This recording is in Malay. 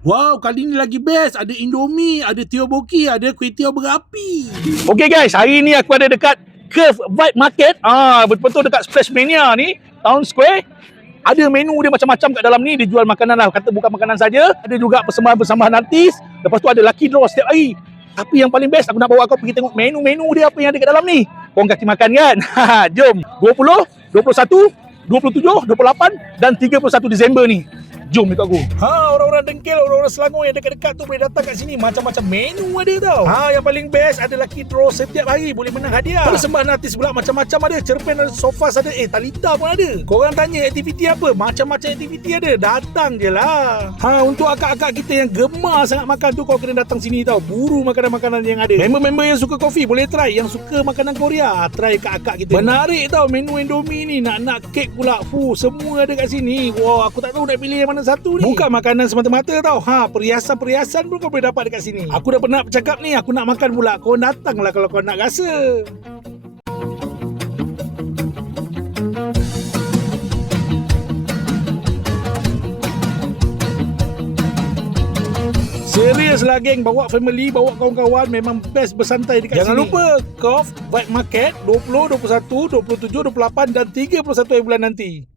Wow, kali ni lagi best. Ada Indomie, ada tteokbokki, ada kuih tiaw berapi. Okay guys, hari ni aku ada dekat Curve Vibe Market. Betul-betul dekat Splash Mania ni, Town Square. Ada menu dia macam-macam kat dalam ni. Dia jual makanan lah, kata bukan makanan saja. Ada juga persembahan-persembahan artis. Lepas tu ada lucky draw setiap hari. Tapi yang paling best, aku nak bawa kau pergi tengok menu-menu dia apa yang ada kat dalam ni. Korang kaki makan kan? Jom, 20, 21, 27, 28 dan 31 Disember ni. Jom ikut aku. Orang-orang Dengkil, orang-orang Selangor yang dekat-dekat tu boleh datang kat sini. Macam-macam menu ada tau. Yang paling best ada lucky draw setiap hari, boleh menang hadiah. Persembahan artis pula macam-macam ada. Cerpen ada, Sofas ada, Talita pun ada. Korang tanya aktiviti apa? Macam-macam aktiviti ada. Datang je lah. Untuk akak-akak kita yang gemar sangat makan tu, kau kena datang sini tau. Buru makanan-makanan yang ada. Member-member yang suka kopi boleh try. Yang suka makanan Korea, try akak-akak kita. Menarik tau menu Indomie ni. Nak kek pula. Semua ada kat sini. Wow, aku tak tahu nak pilih yang mana satu ni. Bukan makanan semata-mata tau. Perhiasan-perhiasan pun kau boleh dapat dekat sini. Aku dah pernah bercakap ni, aku nak makan pula. Kau datanglah kalau kau nak rasa. Serius lah geng, bawa family, bawa kawan-kawan, memang best bersantai dekat sini. Jangan lupa, Curve Vibe Market 20, 21, 27, 28 dan 31 bulan nanti.